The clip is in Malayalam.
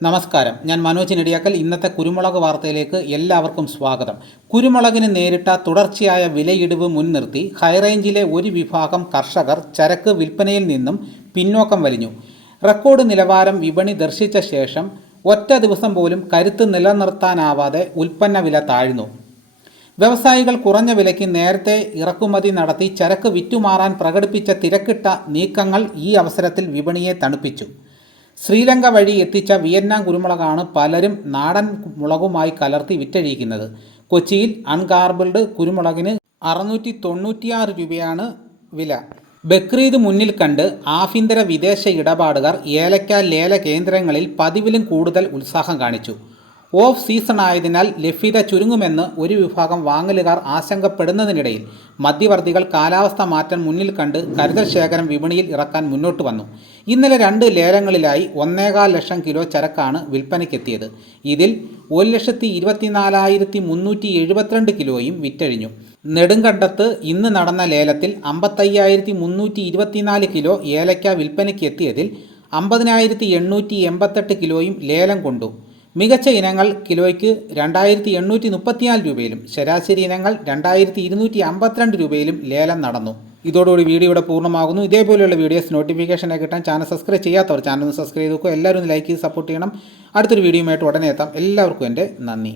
നമസ്കാരം. ഞാൻ മനോജ് നെടിയാക്കൽ. ഇന്നത്തെ കുരുമുളക് വാർത്തയിലേക്ക് എല്ലാവർക്കും സ്വാഗതം. കുരുമുളകിന് നേരിട്ട തുടർച്ചയായ വിലയിടിവ് മുൻനിർത്തി ഹൈറേഞ്ചിലെ ഒരു വിഭാഗം കർഷകർ ചരക്ക് വിൽപ്പനയിൽ നിന്നും പിന്നോക്കം വലിഞ്ഞു. റെക്കോർഡ് നിലവാരം വിപണി ദർശിച്ച ശേഷം ഒറ്റ ദിവസം പോലും കരുത്ത് നിലനിർത്താനാവാതെ ഉൽപ്പന്ന വില താഴ്ന്നു. വ്യവസായികൾ കുറഞ്ഞ വിലയ്ക്ക് നേരത്തെ ഇറക്കുമതി നടത്തി ചരക്ക് വിറ്റുമാറാൻ പ്രകടിപ്പിച്ച തിരക്കിട്ട നീക്കങ്ങൾ ഈ അവസരത്തിൽ വിപണിയെ തണുപ്പിച്ചു. ശ്രീലങ്ക വഴി എത്തിച്ച വിയറ്റ്നാം കുരുമുളകാണ് പലരും നാടൻ മുളകുമായി കലർത്തി വിറ്റഴിക്കുന്നത്. കൊച്ചിയിൽ അൺകാർബിൾഡ് കുരുമുളകിന് അറുന്നൂറ്റി തൊണ്ണൂറ്റിയാറ് രൂപയാണ് വില. ബക്രീദ് മുന്നിൽ കണ്ട് ആഭ്യന്തര വിദേശ ഇടപാടുകാർ ഏലക്ക ലേല കേന്ദ്രങ്ങളിൽ പതിവിലും കൂടുതൽ ഉത്സാഹം കാണിച്ചു. ഓഫ് സീസൺ ആയതിനാൽ ലഭ്യത ചുരുങ്ങുമെന്ന് ഒരു വിഭാഗം വാങ്ങലുകാർ ആശങ്കപ്പെടുന്നതിനിടയിൽ മധ്യവർത്തികൾ കാലാവസ്ഥ മാറ്റം മുന്നിൽ കണ്ട് കരുതൽ ശേഖരം വിപണിയിൽ ഇറക്കാൻ മുന്നോട്ട് വന്നു. ഇന്നലെ രണ്ട് ലേലങ്ങളിലായി ഒന്നേകാൽ ലക്ഷം കിലോ ചരക്കാണ് വിൽപ്പനയ്ക്കെത്തിയത്. ഇതിൽ ഒരു ലക്ഷത്തി ഇരുപത്തിനാലായിരത്തി മുന്നൂറ്റി എഴുപത്തിരണ്ട് കിലോയും വിറ്റഴിഞ്ഞു. നെടുങ്കണ്ടത്ത് ഇന്ന് നടന്ന ലേലത്തിൽ അമ്പത്തയ്യായിരത്തി മുന്നൂറ്റി ഇരുപത്തിനാല് കിലോ ഏലക്ക വിൽപ്പനയ്ക്ക് എത്തിയതിൽ അമ്പതിനായിരത്തി എണ്ണൂറ്റി എൺപത്തെട്ട് കിലോയും ലേലം കൊണ്ടു. മികച്ച ഇനങ്ങൾ കിലോയ്ക്ക് രണ്ടായിരത്തി എണ്ണൂറ്റി മുപ്പത്തിനാല് രൂപയിലും ശരാശരി ഇനങ്ങൾ രണ്ടായിരത്തി ഇരുന്നൂറ്റി അമ്പത്തിരണ്ട് രൂപയിലും ലേലം നടന്നു. ഇതോടുകൂടി വീഡിയോ ഇവിടെ പൂർണമാകുന്നു. ഇതേപോലെയുള്ള വീഡിയോസ് നോട്ടിഫിക്കേഷനായി കിട്ടാൻ ചാനൽ സബ്സ്ക്രൈബ് ചെയ്യാത്തവർ ചാനൽ സബ്സ്ക്രൈബ് ചെയ്ത് നോക്കുക എല്ലാവരും ലൈക്ക് ചെയ്ത് സപ്പോർട്ട് ചെയ്യണം. അടുത്തൊരു വീഡിയോയുമായിട്ട് ഉടനെ എത്താം. എല്ലാവർക്കും എന്റെ നന്ദി.